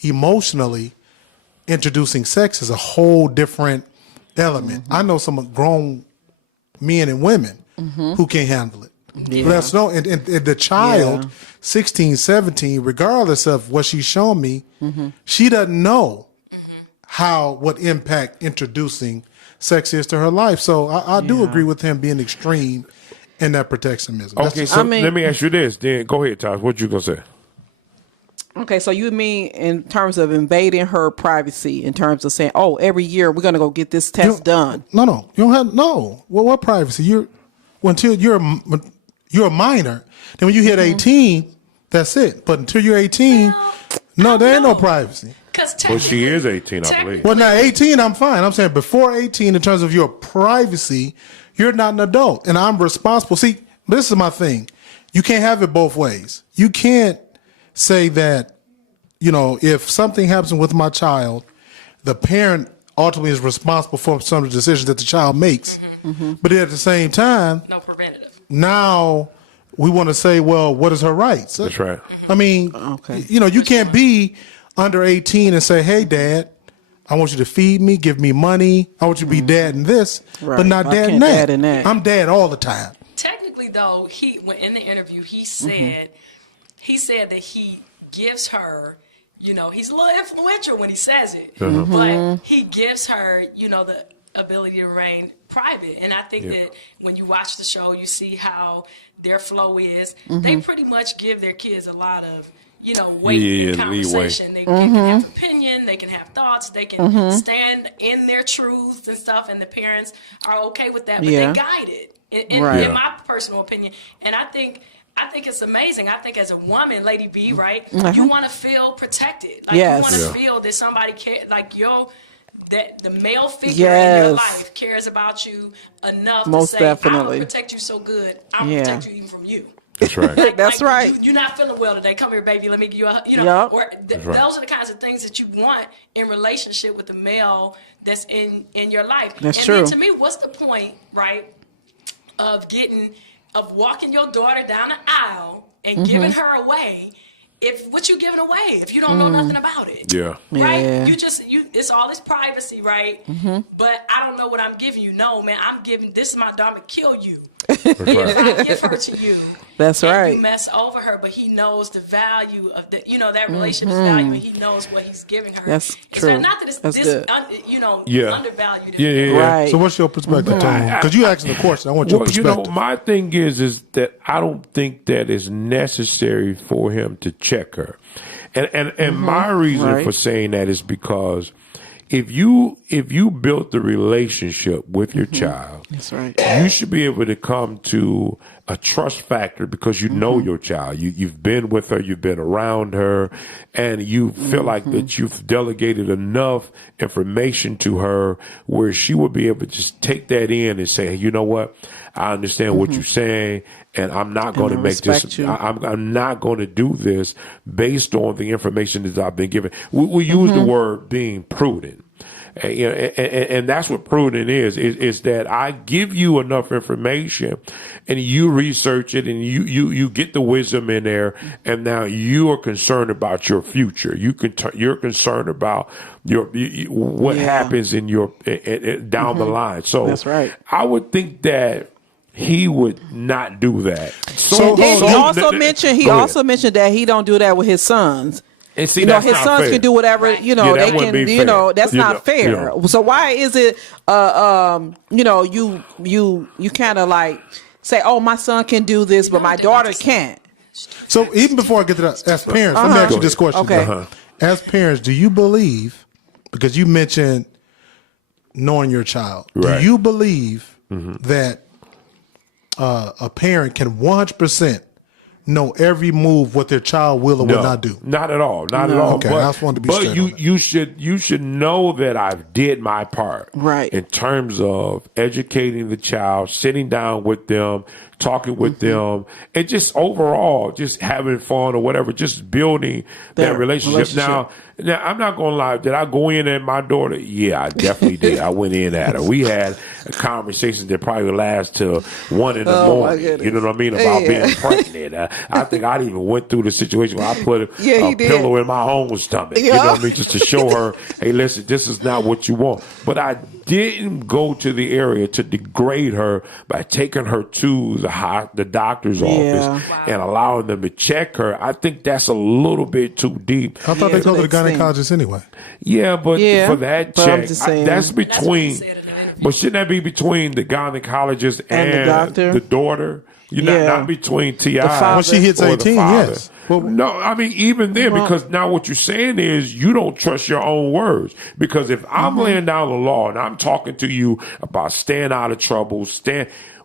emotionally, introducing sex is a whole different element. I know some grown men and women who can't handle it. Yeah. But that's and the child, 16, 17, regardless of what she's shown me, she doesn't know what impact introducing sex is to her life. So I do agree with him being extreme in that protectionism. Okay, so let me ask you this. Then go ahead, Tosh. What you gonna say? Okay, so you mean in terms of invading her privacy, in terms of saying, "Oh, every year we're gonna go get this test done." No, you don't have Well, what privacy? Until you're a minor. Then when you hit 18, that's it. But until you're 18, there ain't no privacy. Well, she is 18, I believe. Well, now 18, I'm fine. I'm saying before 18, in terms of your privacy, you're not an adult, and I'm responsible. See, this is my thing. You can't have it both ways. You can't say that, if something happens with my child, the parent ultimately is responsible for some of the decisions that the child makes. But at the same time, no preventative. Now we want to say, well, what is her rights? That's right. I mean, you can't be under 18 and say, hey, Dad, I want you to feed me, give me money. I want you to be dad in this, but not dad in that. I'm dad all the time. Technically, though, in the interview, he said that he gives her, he's a little influential when he says it, but he gives her, the ability to remain private. And I think that when you watch the show, you see how their flow is. They pretty much give their kids a lot of, weight in conversation. They can have opinion, they can have thoughts, they can stand in their truths and stuff, and the parents are okay with that, but they guide it, in my personal opinion. And I think it's amazing. I think as a woman, Lady B, right, you want to feel protected. Like, you want to feel that somebody cares, like that the male figure in your life cares about you enough to say, I'm going to protect you so good, I'm going to protect you even from you. That's right. That's right. You're not feeling well today. Come here, baby. Let me give you a, those are the kinds of things that you want in relationship with the male that's in your life. That's true. Then to me, what's the point, right, of walking your daughter down the aisle and giving her away? What you giving away if you don't know nothing about it? Yeah. Right? Yeah. It's all this privacy, right? But I don't know what I'm giving you. No, man, this is my daughter to kill you. If I give her to you. That's right. You mess over her, but he knows the value of that relationship's value, and he knows what he's giving her. That's true. Not that it's undervalued. Yeah. Right. So what's your perspective, Tony? Because you asked the question. I want your perspective. My thing is that I don't think that is necessary for him to check her. And my reason for saying that is because if you built the relationship with your child, that's right, you should be able to come to a trust factor because you know your child. You've been with her, you've been around her, and you feel like that you've delegated enough information to her where she will be able to just take that in and say, hey, you know what? I understand what you're saying, and I'm not going to make this. I'm not going to do this based on the information that I've been given. We use the word being prudent. And that's what prudent is that I give you enough information and you research it and you get the wisdom in there, and now you are concerned about your future. You're concerned about what happens in your down the line. So that's right. I would think that he would not do that. He also mentioned that he don't do that with his sons. And see, his sons can do whatever, they can, that's not fair. So why is it, you kind of like say, oh, my son can do this, but my daughter can't. So even before I get to that, as parents, let me ask you this question. Okay. As parents, do you believe, because you mentioned knowing your child, do you believe that a parent can 100% know every move what their child will or will not do? Not at all. Not at all. Okay, I just wanted to be straight on that. you should know that I've did my part. Right. In terms of educating the child, sitting down with them, talking with them, and just overall just having fun or whatever, just building that relationship. Now, I'm not going to lie. Did I go in at my daughter? Yeah, I definitely did. I went in at her. We had a conversation that probably last till 1 in the morning. You know what I mean? About being pregnant. I think I even went through the situation where I put a pillow in my own stomach. You know what I mean? Just to show her, hey, listen, this is not what you want. But I didn't go to the area to degrade her by taking her to the doctor's office and allowing them to check her. I think that's a little bit too deep. I thought they go to the gynecologist anyway. Yeah, but for that check, that's between. But shouldn't that be between the gynecologist and the doctor? The daughter? Not between T.I. When she hits 18, yes. Well, no, I mean, even then, because now what you're saying is you don't trust your own words. Because if I'm laying down the law and I'm talking to you about staying out of trouble,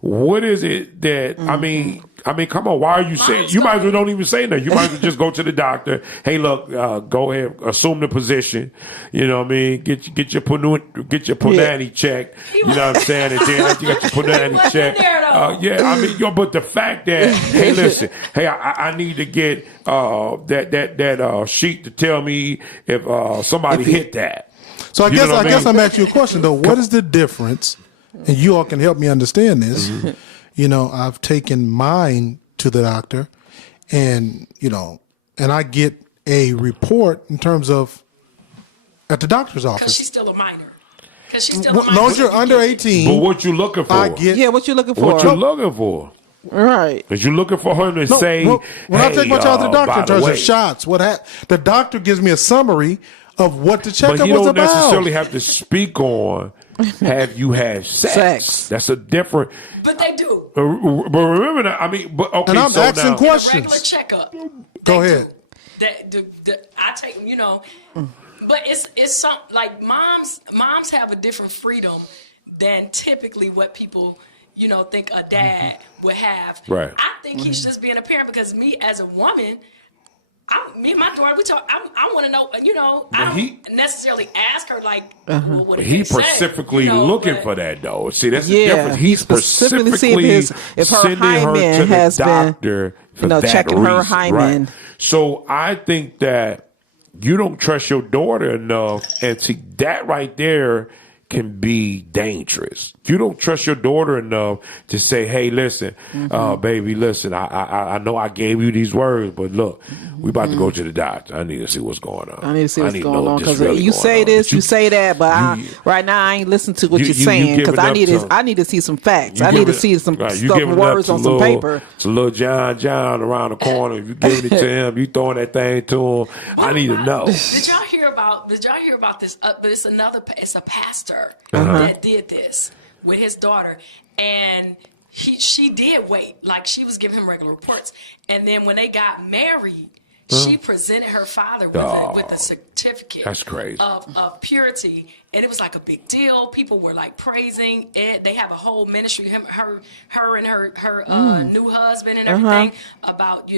what is it that, I mean, come on, why are you saying, you might as well don't even say that. You might as well just go to the doctor. Hey, look, go ahead, assume the position. You know what I mean? Get your punani checked. You know what I'm saying? And then after you got your punani checked. I mean, but the fact that, hey, listen, hey, I need to get, that sheet to tell me if, somebody hit that. So I guess I'm asking you a question though. What is the difference? And you all can help me understand this. You know, I've taken mine to the doctor and, and I get a report in terms of at the doctor's office. Because she's still a minor. As long as you're under 18. But what you looking for? what you looking for? What you looking for? Right. Because you're looking for her to say, when I take my child to the doctor in terms of shots, the doctor gives me a summary of what the checkup was about. But you don't necessarily have to speak on have you had sex. That's a different. But they do. But remember that. I mean, but okay. And I'm asking questions. Regular checkup. Go ahead. I take but it's some like moms have a different freedom than typically what people think a dad would have. Right. I think he's just being a parent because me as a woman. Me and my daughter, we talk. I want to know. I don't necessarily ask her like, well, what he specifically looking for that though. See, that's the difference. He's specifically if her sending hymen her to has the doctor for that checking reason. her hymen. Right. So I think that you don't trust your daughter enough, and see that right there can be dangerous. You don't trust your daughter enough to say, hey, listen, baby, listen, I know I gave you these words, but look, we about to go to the doctor. I need to see what's going on. I need to see what's going on because you say this, you say that, but right now I ain't listening to what you're saying because I need to see some facts. I need to see some words on some paper. It's a little John around the corner. If you giving it to him, you throwing that thing to him. I need to know. Did y'all hear about this? But it's a pastor that did this with his daughter, and she did wait, like she was giving him regular reports, and then when they got married, she presented her father with a certificate. That's crazy. Of purity, and it was like a big deal. People were like praising it. They have a whole ministry, her and her new husband and everything about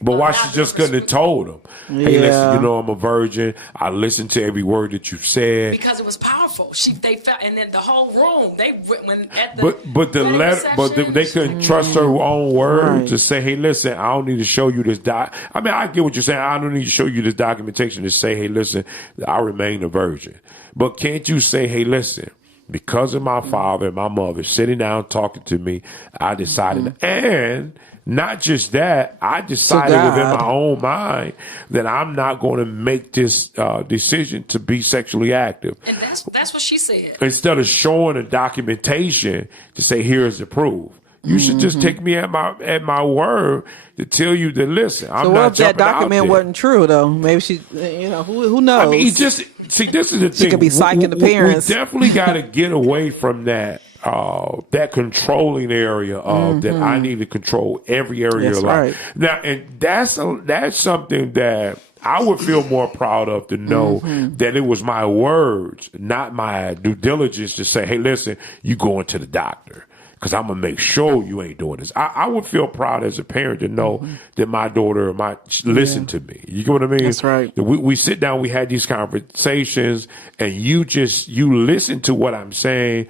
But why she just couldn't have told him? Hey, listen, I'm a virgin. I listened to every word that you said because it was powerful. They felt, and then the whole room they when at the they couldn't trust her own word to say, hey, listen, I don't need to show you this I mean, I get what you're saying. I don't need to show you this documentation to say, hey, listen, I remain a virgin. But can't you say, hey, listen, because of my father and my mother sitting down talking to me, I decided, and not just that, I decided within my own mind that I'm not going to make this decision to be sexually active. And that's what she said. Instead of showing a documentation to say, here's the proof. You should just take me at my word to tell you that, listen, I'm not jumping out there. So what if that document wasn't true, though? Maybe she, who knows? I mean, this is the thing. She could be psyching the parents. We definitely got to get away from that controlling area of that I need to control every area of life. Right. Now, and that's something that I would feel more proud of to know that it was my words, not my due diligence to say, hey, listen, you going to the doctor. Because I'm going to make sure you ain't doing this. I would feel proud as a parent to know that my daughter might listen to me. You get what I mean? That's right. We sit down, we had these conversations, and you listen to what I'm saying.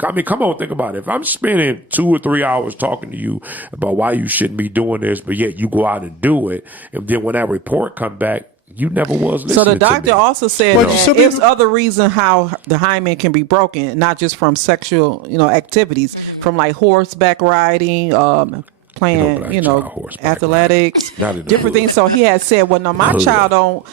I mean, come on, think about it. If I'm spending 2 or 3 hours talking to you about why you shouldn't be doing this, but yet you go out and do it, and then when that report come back, You never was listening. So the doctor to me. also said that there's other reason how the hymen can be broken, not just from sexual, activities, from like horseback riding, playing, athletics, different things. So he had said, well, no, my child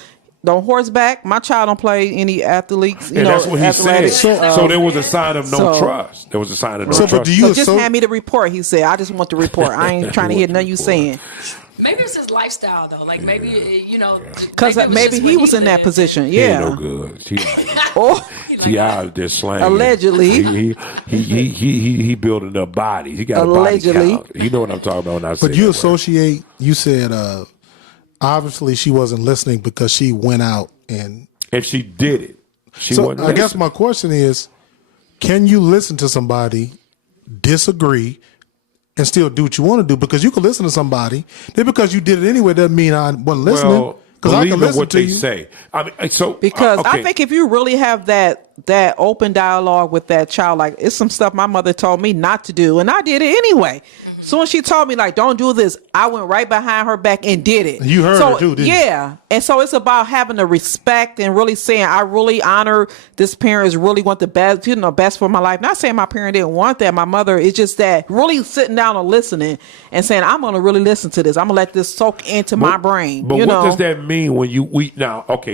don't horseback. My child don't play any athletes. That's what he said. So there was a sign of no trust. There was a sign of no trust. So just hand me the report. He said, I just want the report. I ain't trying to hear nothing you saying. Maybe it's his lifestyle, though. Like, maybe, because maybe he was in that position. Yeah. He ain't no good. He out there slanging. Allegedly. He building up bodies. He got allegedly. A body count. You know what I'm talking about when I say But you associate, you said, obviously she wasn't listening because she went out and she did it. I guess my question is, can you listen to somebody, disagree, and still do what you want to do? Because you can listen to somebody, then because you did it anyway doesn't mean I wasn't listening. Because I can listen what to they you. say. Because I think if you really have that open dialogue with that child, like it's some stuff my mother told me not to do, and I did it anyway. Soon as she told me, like, don't do this, I went right behind her back and did it. You heard her too, didn't you? Yeah. And so it's about having the respect and really saying, I really honor this parent, really want the best, best for my life. Not saying my parent didn't want that. My mother, it's just that really sitting down and listening and saying, I'm going to really listen to this. I'm going to let this soak into my brain. But what does that mean when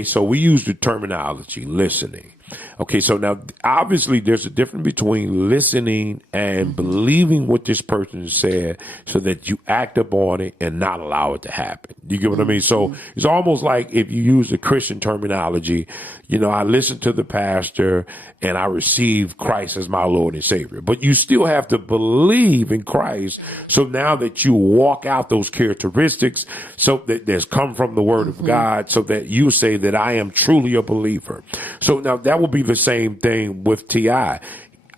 so we use the terminology, listening. Okay, so now obviously there's a difference between listening and believing what this person said so that you act upon it and not allow it to happen. You get what I mean? So it's almost like if you use the Christian terminology, I listen to the pastor and I receive Christ as my Lord and Savior. But you still have to believe in Christ. So now that you walk out those characteristics so that there's come from the Word of God so that you say that I am truly a believer. So now that will be the same thing with T.I.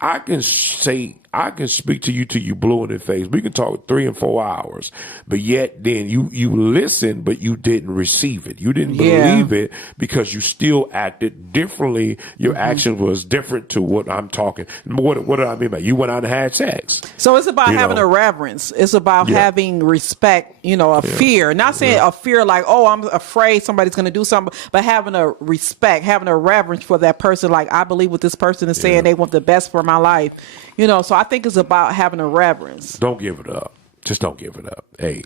I can speak to you till you blue in the face. We can talk 3 and 4 hours, but yet then you listen, but you didn't receive it. You didn't believe it because you still acted differently. Your action was different to what I'm talking. What do I mean by you went out and had sex? So it's about having a reverence. It's about having respect, a fear. Not saying a fear like, oh, I'm afraid somebody's going to do something, but having a respect, having a reverence for that person. Like, I believe what this person is saying. They want the best for my life. So I think it's about having a reverence. Don't give it up. Just don't give it up. Hey,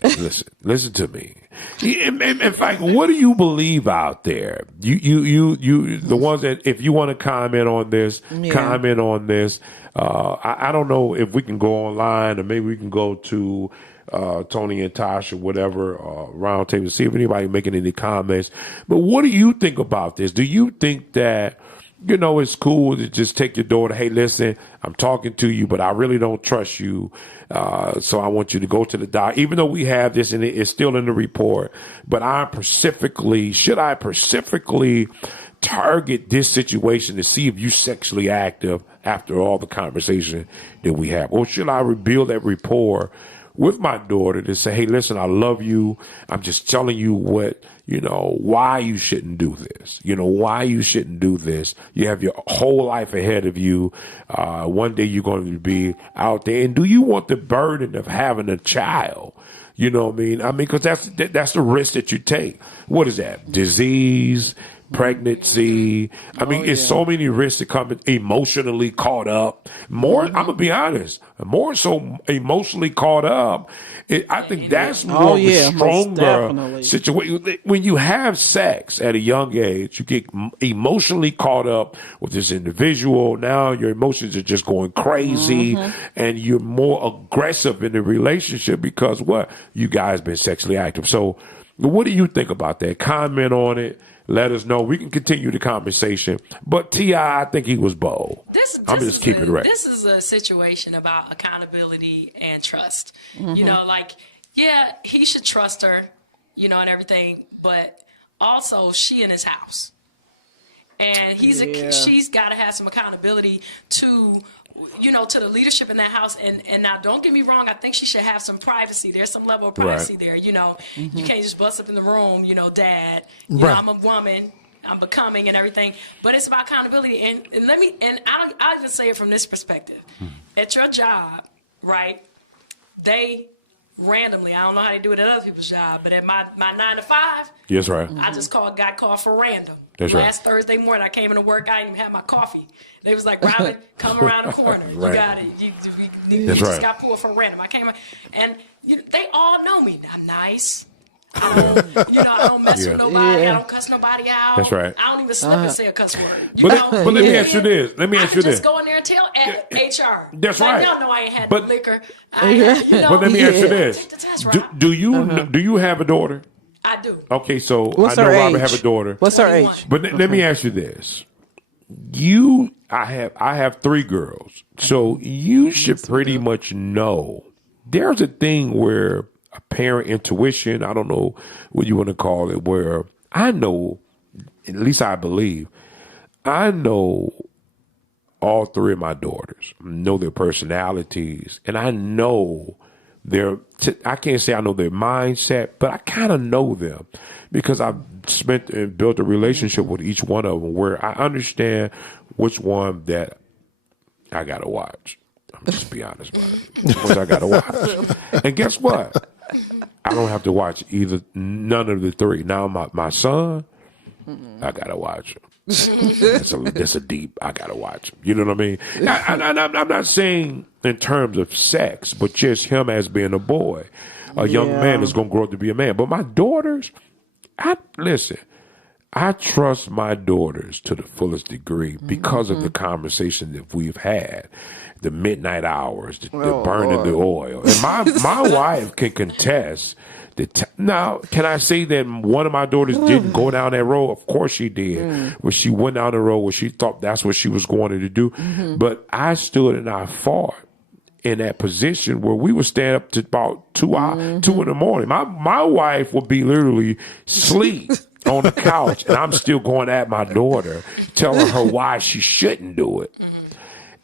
listen to me. In fact, what do you believe out there? You, the ones that, if you want to comment on this, comment on this. I don't know if we can go online or maybe we can go to Tony and Tasha, whatever, round table, see if anybody making any comments. But what do you think about this? Do you think that, it's cool to just take your daughter, hey, listen, I'm talking to you, but I really don't trust you. So I want you to go to the doctor, even though we have this and it's still in the report, but should I specifically target this situation to see if you're sexually active after all the conversation that we have? Or should I rebuild that rapport with my daughter to say, hey, listen, I love you. I'm just telling you why you shouldn't do this. Why you shouldn't do this. You have your whole life ahead of you. One day you're going to be out there. And do you want the burden of having a child? You know what I mean? Because that's the risk that you take. What is that? Disease, pregnancy. It's so many risks that come emotionally caught up. I'm going to be honest, more so emotionally caught up. I think that's more of a stronger situation. When you have sex at a young age, you get emotionally caught up with this individual. Now your emotions are just going crazy and you're more aggressive in the relationship because you guys been sexually active. So what do you think about that? Comment on it. Let us know. We can continue the conversation. But T.I., I think he was bold. I'm just keeping it right. This is a situation about accountability and trust. He should trust her, and everything, but also she in his house. And she's got to have some accountability to the leadership in that house. And now, don't get me wrong, I think she should have some privacy. There's some level of privacy there. You can't just bust up in the room, Dad. I'm a woman. I'm becoming and everything. But it's about accountability. And I'll even say it from this perspective. At your job, right, they randomly. I don't know how they do it at other people's job, but at my 9 to 5, Yes, right. I just got called for random. That's right. Last Thursday morning, I came into work. I didn't even have my coffee. They was like, Robin, come around the corner. You Right. got it. You That's just right. got pulled for random. I came, and they all know me. I'm nice. I don't mess with nobody. I don't cuss nobody out. That's right. I don't even slip and say a cuss word. But let me ask you this. Let me I ask can you just this. go in there and tell HR. That's like, right. Y'all know I ain't had But- the liquor. But let me ask you this. Take the test, Do, Rob. do you have a daughter? I do. Okay, so What's I know her Robin age? have a daughter. What's her 21. age? But let me ask you this. I have 3 girls. So you should pretty much know there's a thing where a parent intuition, I don't know what you want to call it, where I know, at least I believe, I know all 3 of my daughters, know their personalities, and I know I can't say I know their mindset, but I kind of know them because I've spent and built a relationship with each one of them where I understand which one that I got to watch. I'm just be honest about it. Which I got to watch. And guess what? I don't have to watch none of the 3. Now my son, I got to watch him. That's a deep. I gotta watch him. You know what I mean? I'm not saying in terms of sex, but just him as being a boy, a young man is gonna grow up to be a man. But my daughters, I trust my daughters to the fullest degree because of the conversation that we've had, the midnight hours, the burning the oil, and my wife can contest. Now, can I say that one of my daughters didn't go down that road? Of course she did. When she went down the road where she thought that's what she was going to do. But I stood and I fought in that position where we would stand up to about 2 in the morning. My wife would be literally asleep on the couch, and I'm still going at my daughter, telling her why she shouldn't do it.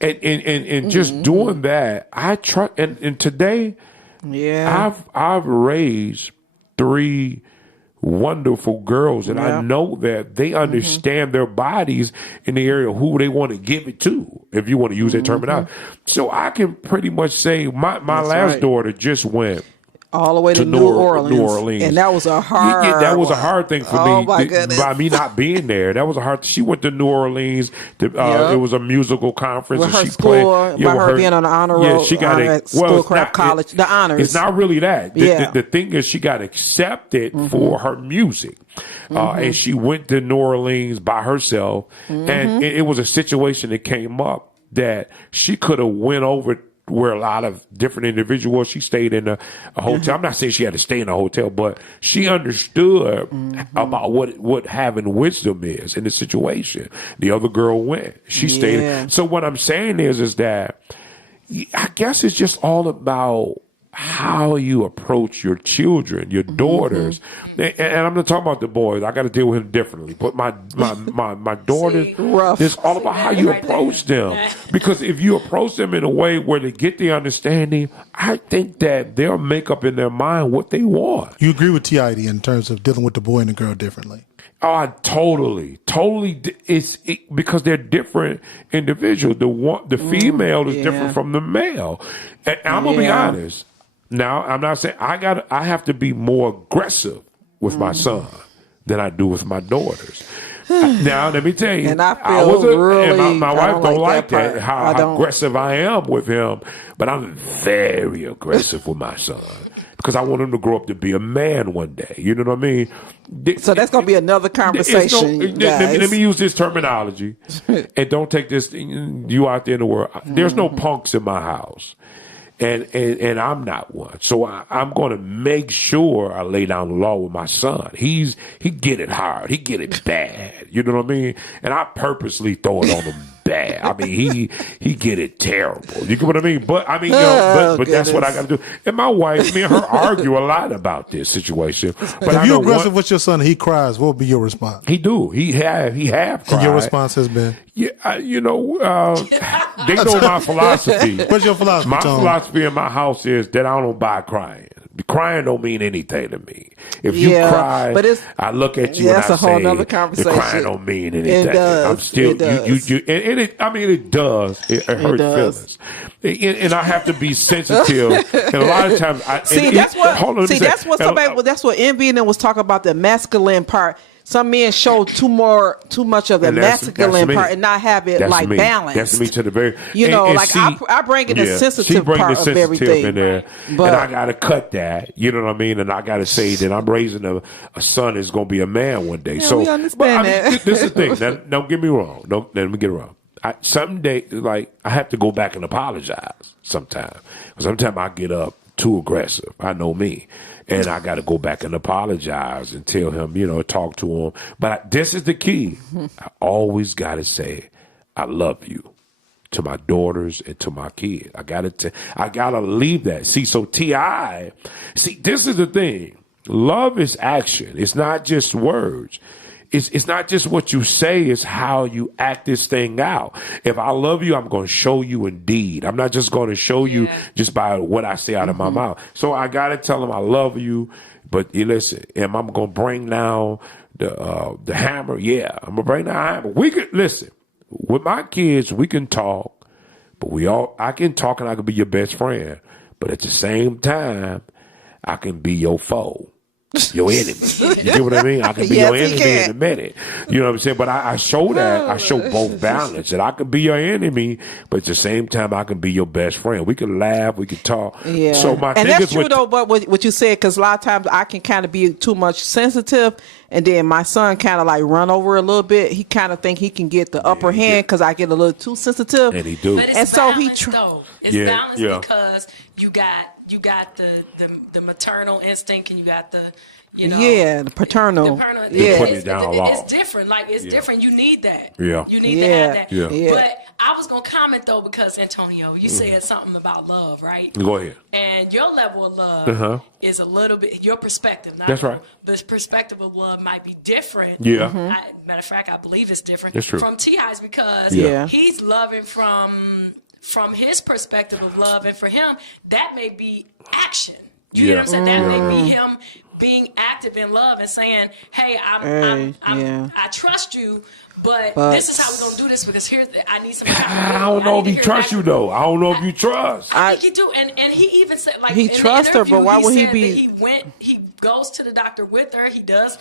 And just doing that, I try. And today, I've raised 3 wonderful girls, and I know that they understand their bodies in the area of who they want to give it to, if you want to use that terminology. So I can pretty much say my last daughter just went all the way to New Orleans. And that was a hard that was a hard thing for me. My goodness. By me not being there. That was a hard. She went to New Orleans. It was a musical conference. With and her she school, played, by her being on the honor roll, she got Schoolcraft College, the honors. It's not really that. The thing is, she got accepted for her music. And she went to New Orleans by herself. And it was a situation that came up that she could have went over where a lot of different individuals. She stayed in a hotel. I'm not saying she had to stay in a hotel, but she understood about what having wisdom is in the situation. The other girl went. She stayed. So what I'm saying is that I guess it's just all about how you approach your children, your daughters. And I'm not talking about the boys. I got to deal with him differently. But my daughters, it's all about how you approach them. Because if you approach them in a way where they get the understanding, I think that they'll make up in their mind what they want. You agree with TID in terms of dealing with the boy and the girl differently? Totally. Because they're different individuals. The female is different from the male. And I'm gonna be honest. Now, I'm not saying I have to be more aggressive with my son than I do with my daughters. Now, let me tell you, and I feel and my wife don't like that that how aggressive I am with him, but I'm very aggressive with my son because I want him to grow up to be a man one day. You know what I mean? So that's going to be another conversation, guys. Let me use this terminology, and don't take this. You out there in the world, there's no punks in my house. And I'm not one. So I'm going to make sure I lay down the law with my son. He get it hard. He get it bad. You know what I mean? And I purposely throw it on him bad. I mean, he get it terrible. You get what I mean? But I mean, but that's what I got to do. And my wife, me and her argue a lot about this situation. But if you're aggressive with your son and he cries, what would be your response? He do. He have cried. And your response has been? Yeah, they know my philosophy. What's your philosophy? My philosophy in my house is that I don't buy crying. Crying don't mean anything to me. If you cry, but I look at you and that's I a whole say, nother the conversation. crying don't mean anything. It does. I'm still, It does. and it, I mean, it does. It hurts does. feelings. And I have to be sensitive. And a lot of times, that's what Envy and them was talking about, the masculine part. Some men show too much of the masculine part and not have it like balanced. That's me to the very. I bring in the sensitive part of everything in there, and I gotta cut that. You know what I mean? And I gotta say that I'm raising a son that's gonna be a man one day. We understand that. This is the thing. Now, don't get me wrong. Let me get it wrong. Someday, I have to go back and apologize sometimes. Sometimes I get up too aggressive. I know me. And I got to go back and apologize and tell him, talk to him. But this is the key. I always got to say, I love you to my daughters and to my kids. I got to leave that. See, so this is the thing. Love is action. It's not just words. It's not just what you say, it's how you act this thing out. If I love you, I'm going to show you in deed. I'm not just going to show you just by what I say out of my mouth. So I got to tell them I love you, but listen, am I going to bring down the hammer? Yeah, I'm going to bring down the hammer. We can, listen, with my kids, we can talk, but I can talk and I can be your best friend. But at the same time, I can be your foe. Your enemy. You get what I mean? I can be your enemy in a minute. You know what I'm saying? But I show that. I show both balance. And I can be your enemy, but at the same time, I can be your best friend. We can laugh. We can talk. Yeah. So and that's true, though, but what you said, because a lot of times I can kind of be too much sensitive, and then my son kind of like run over a little bit. He kind of think he can get the upper hand because I get a little too sensitive. And he do. But it's and so balanced, though. It's balanced because you got the maternal instinct and you got the the paternal. It's different. Like it's different. You need that. Yeah. You need to have that. Yeah. But I was gonna comment though because Antonio, you said something about love, right? Go ahead. And your level of love is a little bit your perspective. That's right. The perspective of love might be different. Yeah. Matter of fact, I believe it's different. That's true. From T.I.'s because he's loving from his perspective of love, and for him, that may be action. You know what I'm saying? That may be him being active in love and saying, "Hey, I trust you, but this is how we're gonna do this because I need some accountability." I don't know if he trusts you though. I don't know if you trust. I think he do, and he even said like he trusts her, but why would he be? He goes to the doctor with her. He does,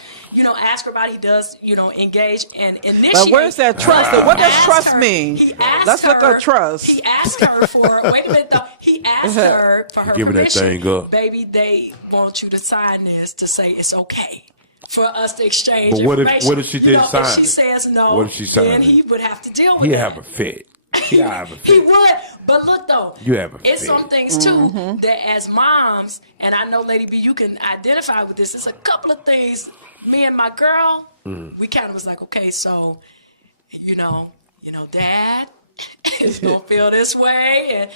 ask her about it. He does, engage and initiate. But where's that trust? What does trust mean? Let's look up trust. He asked her for. Wait a minute though. He asked her for her giving permission. That thing up. Baby, they want you to sign this to say it's okay for us to exchange but information. What if she didn't sign if she it? says no, what if she signed then he would have to deal with it. He'd have a fit. He would. But look though, it's some things too that as moms, and I know Lady B, you can identify with this. It's a couple of things. Me and my girl, we kind of was like, okay, so, Dad is gonna feel this way, and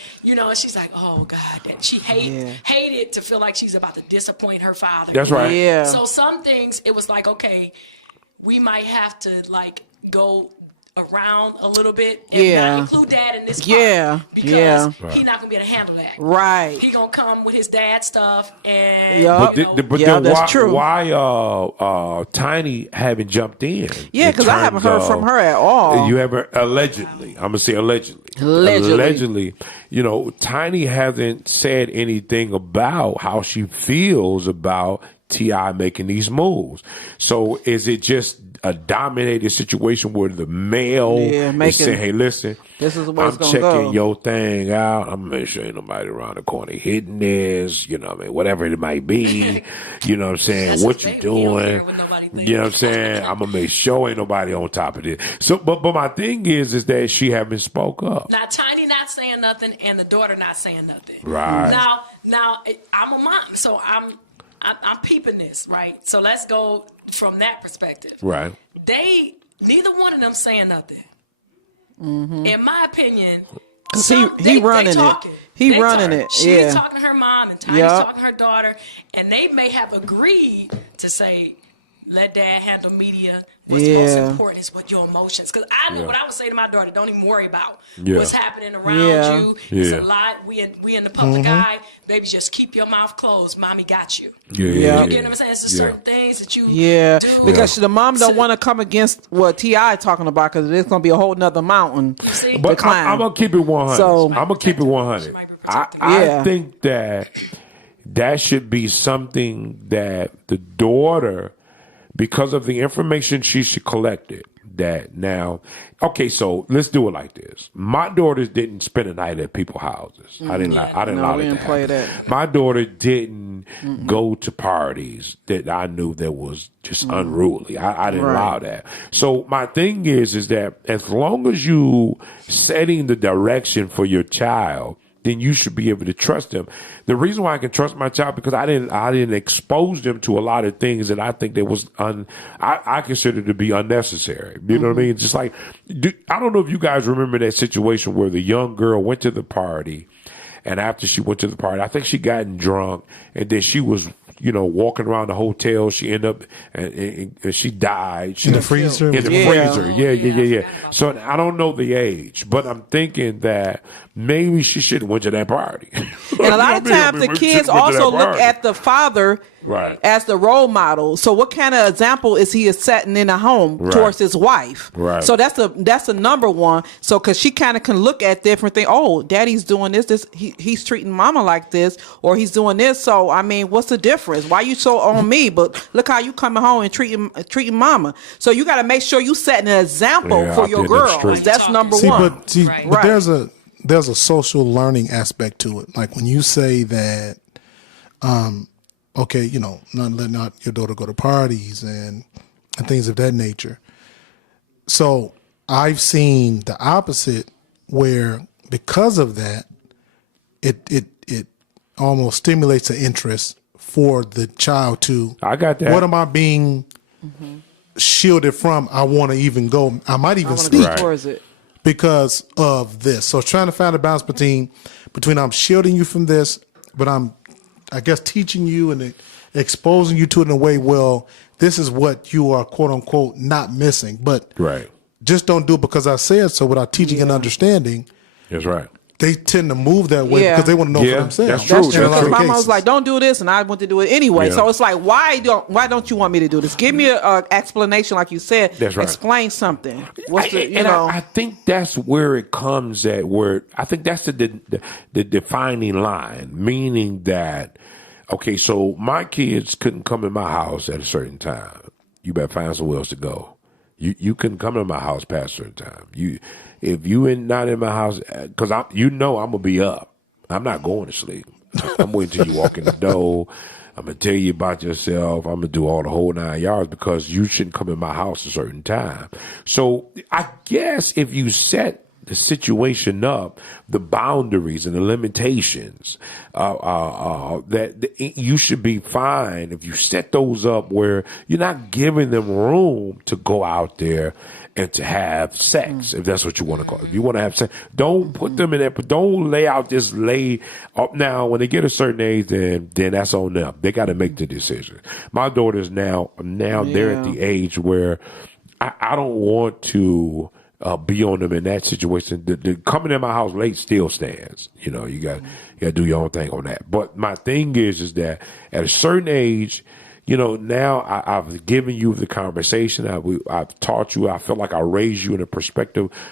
she's like, oh God, and she hated to feel like she's about to disappoint her father. That's right. Yeah. So some things it was like, okay, we might have to like go around a little bit and not include Dad in this part because he's not gonna be able to handle that. Right. He gonna come with his dad stuff and then that's true. Why Tiny haven't jumped in? Yeah, because I haven't heard from her at all. You ever allegedly? I'm gonna say allegedly. Tiny hasn't said anything about how she feels about T.I. making these moves. So is it just a dominated situation where the male is saying, "Hey, listen, this is what's I'm checking your thing out. I'm gonna make sure ain't nobody around the corner hitting this. Whatever it might be. You know what I'm saying? That's what you doing? You know what I'm saying? I'm gonna make sure ain't nobody on top of this. So, but my thing is that she haven't spoke up. Now, Tiny not saying nothing, and the daughter not saying nothing. Right. Now, I'm a mom, so I'm peeping this, right? So let's go from that perspective. Right. Neither one of them saying nothing. In my opinion, he running it. He running it. She's talking to her mom and Tiny's talking to her daughter, and they may have agreed to say, let dad handle media. What's most important is what your emotions. Because I know what I would say to my daughter, don't even worry about what's happening around you. It's a lot. We in the public eye. Baby, just keep your mouth closed. Mommy got you. You get what I'm saying? It's just certain things that you do. Because the mom don't want to come against what T.I. talking about, because it's going to be a whole nother mountain to climb. I'm going to keep it 100. So, I'm going to keep it 100. I think that should be something that the daughter, because of the information she should collected, that now, okay, so let's do it like this. My daughters didn't spend a night at people's houses. I didn't allow we didn't play that. My daughter didn't go to parties that I knew that was just unruly. I didn't allow that. So my thing is that as long as you setting the direction for your child, then you should be able to trust them. The reason why I can trust my child, because I didn't expose them to a lot of things that I think that was I consider to be unnecessary. You know what I mean? Just like, I don't know if you guys remember that situation where the young girl went to the party, and after she went to the party, I think she gotten drunk, and then she was, walking around the hotel. She ended up, and she died. In the freezer? In the freezer. Yeah. So I don't know the age, but I'm thinking that maybe she should have went to that party. And a lot of times the kids also look at the father as the role model. So what kind of example is he setting in a home towards his wife? Right. So that's the number one. So because she kind of can look at different things. Oh, daddy's doing this. He's treating mama like this, or he's doing this. So I mean, what's the difference? Why you so on me? But look how you coming home and treating mama. So you got to make sure you setting an example for your girls. That's number one. But there's a social learning aspect to it. Like when you say that, okay, not letting out your daughter go to parties and things of that nature. So I've seen the opposite, where because of that, it almost stimulates an interest for the child to. I got that. What am I being shielded from? I want to even go. I might even speak. Towards it. Because of this. So trying to find a balance between I'm shielding you from this, but I'm, I guess, teaching you and exposing you to it in a way, well, this is what you are, quote unquote, not missing. But just don't do it because I said so without teaching and understanding. That's right. They tend to move that way because they want to know for themselves. That's true. Because my mom was like, "Don't do this," and I want to do it anyway. So it's like, why don't you want me to do this? Give me an explanation, like you said. That's right. Explain something. I think that's where it comes at. Where I think that's the defining line, meaning that, okay, so my kids couldn't come in my house at a certain time. You better find somewhere else to go. You couldn't come in my house past a certain time. If you ain't not in my house, because I'm gonna be up. I'm not going to sleep. I'm waiting till you walk in the door. I'm gonna tell you about yourself. I'm gonna do all the whole 9 yards because you shouldn't come in my house a certain time. So I guess if you set the situation up, the boundaries and the limitations, that you should be fine if you set those up where you're not giving them room to go out there and to have sex, if that's what you want to call it. If you want to have sex, don't put them in there, but don't lay out this lay up. Now, when they get a certain age, then that's on them. They got to make the decision. My daughters now they're at the age where I don't want to be on them in that situation. The coming in my house late still stands. You got to do your own thing on that. But my thing is that at a certain age, now I've given you the conversation. I've taught you. I feel like I raised you in a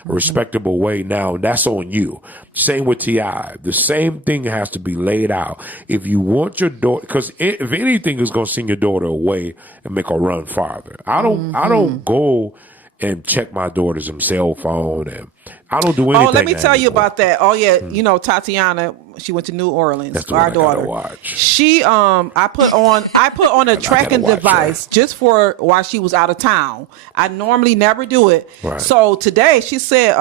respectable way. Now that's on you. Same with T.I. The same thing has to be laid out. If you want your daughter, because if anything is going to send your daughter away and make her run farther, I don't go and check my daughter's cell phone, and I don't do anything. Oh, let me tell you about that. Oh yeah, Tatiana, she went to New Orleans. That's our daughter. She I put on a tracking device just for while she was out of town. I normally never do it. Right. So today she said,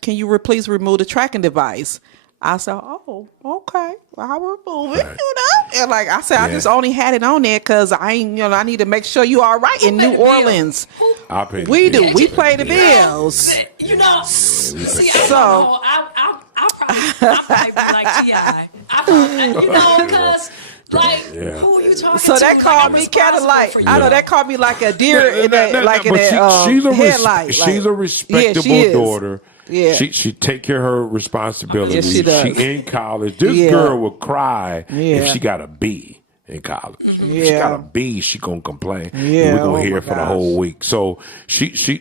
"Can you please remove the tracking device?" I said, "Oh, okay. Well, I'll remove it, And like I said, I just only had it on there because I need to make sure you all right in New Orleans. We do. We pay the bills. See, I'll probably be like T.I. Because Like, who are you talking to? So that called me kind of like, I know that called me like a deer in that, she's a headlight. She's a respectable daughter. Yeah. She take care of her responsibilities. Yes, she does. She in college. This girl would cry if she got a B in college. If she got a B, she gonna complain. Yeah. And we're gonna hear it for the whole week. So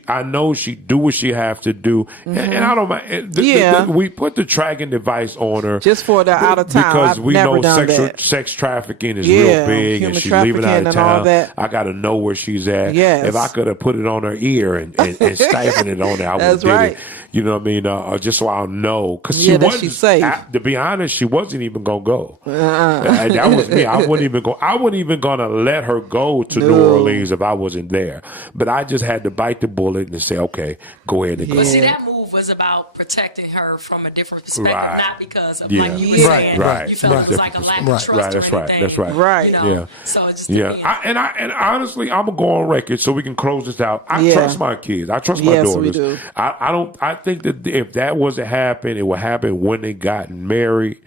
I know she do what she have to do, and I don't mind. We put the tracking device on her just for the out of town because I've we never know done sex trafficking is real big, and she's leaving out of town. I got to know where she's at. Yes. If I could have put it on her ear and stifled it on there, I would have did it. You know what I mean? Just so I'll know. Because she wasn't, to be honest, she wasn't even going to go. That was me. I wasn't even going to let her go to New Orleans if I wasn't there. But I just had to bite the bullet and say, okay, go ahead and go. But see, that move was about protecting her from a different perspective, not because of, like you were saying, you felt it was like a lack of trust or anything. That's right. Right. You know? So it's and honestly, I'm going to go on record so we can close this out. I trust my kids. I trust my daughters. We do. I think that if that was to happen, it would happen when they got married.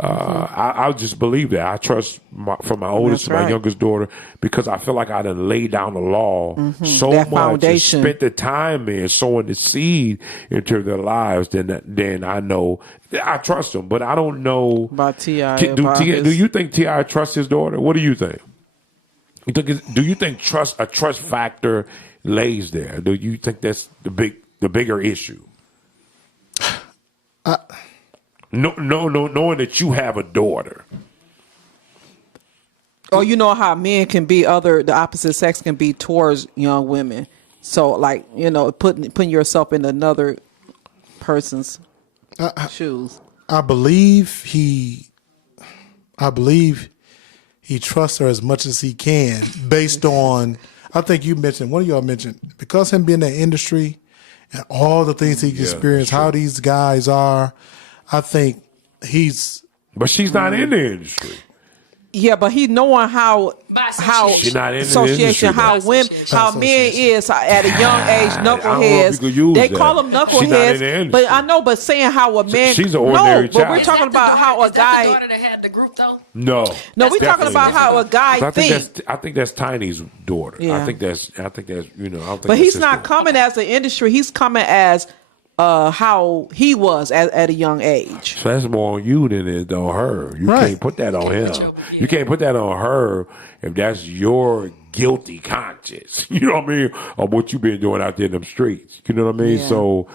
I just believe that. I trust from my oldest to my youngest daughter because I feel like I done laid down the law so that much foundation. and spent the time in sowing the seed into their lives. Then I know I trust them, but I don't know about T.I. Do you think T.I. trusts his daughter? What do you think? Do you think a trust factor lays there? Do you think that's the bigger issue? No, knowing that you have a daughter. Or you know how men can be the opposite sex can be towards young women. So like, putting yourself in another person's shoes. I believe he trusts her as much as he can based on, I think one of y'all mentioned, because him being in that industry and all the things he's experienced, how these guys are, I think But she's not in the industry. Yeah, but he knowing how she's not in association, how women, how men is at a young age, knuckleheads. They call them knuckleheads. But I know, but saying how a man, she's an ordinary child. But we're talking about how a guy. Is that the daughter that had the group though? No, we're talking about how a guy thinks. I think that's Tiny's daughter. Yeah. I think that's I don't think. But he's not coming as an industry. He's coming as how he was at a young age. So that's more on you than it on her. You can't put that on him. You can't put that on her if that's your guilty conscience. You know what I mean? Of what you've been doing out there in them streets. You know what I mean? Yeah. So,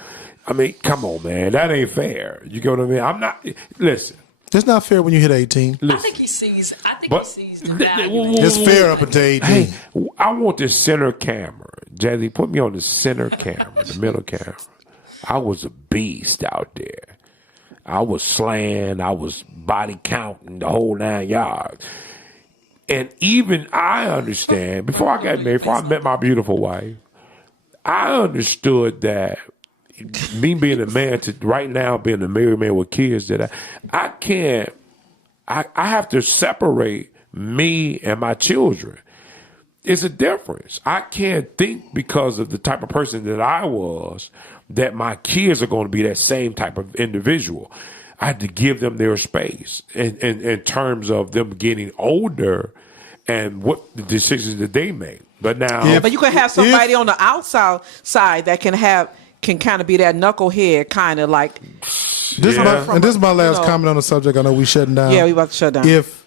I mean, come on, man. That ain't fair. You get what I mean? I'm not. Listen. It's not fair when you hit 18. I think he sees the value. It's fair up until 18. Hey, I want the center camera. Jazzy, put me on the center camera, the middle camera. I was a beast out there. I was slaying. I was body counting the whole 9 yards. And even I understand, before I got married, before I met my beautiful wife, I understood that me being a man to right now, being a married man with kids, that I can't, I have to separate me and my children. It's a difference. I can't think because of the type of person that I was that my kids are going to be that same type of individual. I had to give them their space in terms of them getting older and what the decisions that they make. But now, but you can have somebody on the outside side that can kind of be that knucklehead, kind of like. This is my last comment on the subject. I know we shutting down. Yeah, we about to shut down. If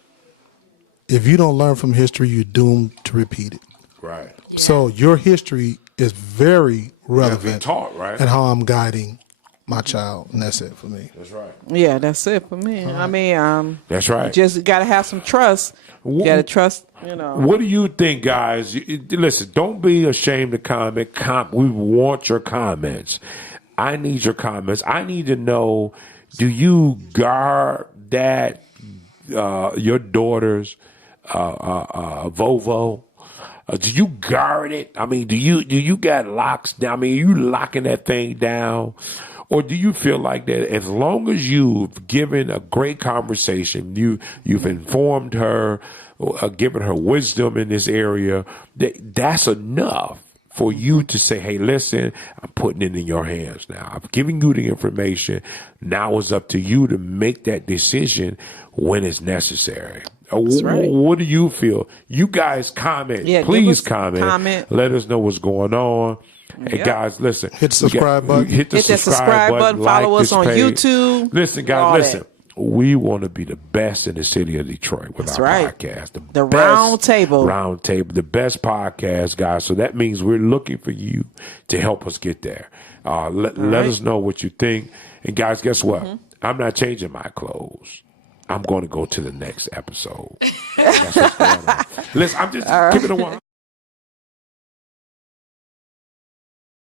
you don't learn from history, you're doomed to repeat it. Right. So your history is very relevant, taught, right? And how I'm guiding my child, and that's it for me. That's right. Yeah, that's it for me. Right. I mean, that's right. You just got to have some trust. You got to trust. What do you think, guys? Listen, don't be ashamed to comment. We want your comments. I need your comments. I need to know: do you guard that your daughter's Volvo? Do you guard it? I mean, do you got locks down? I mean, are you locking that thing down? Or do you feel like that as long as you've given a great conversation, you've informed her, given her wisdom in this area, that's enough for you to say, hey, listen, I'm putting it in your hands now. I'm giving you the information. Now it's up to you to make that decision when it's necessary. right. What do you feel? You guys comment. Yeah, Please comment. Let us know what's going on. Hey, Yep. guys, listen. Hit the subscribe button. Hit the subscribe button. Follow like us on page. YouTube. Listen, guys, listen. We want to be the best in the city of Detroit with our podcast. The Round Table. Round Table, the best podcast, guys. So that means we're looking for you to help us get there. Let us know what you think. And guys, guess what? I'm not changing my clothes. I'm going to go to the next episode. That's what's going on. Listen, I'm just giving it a while.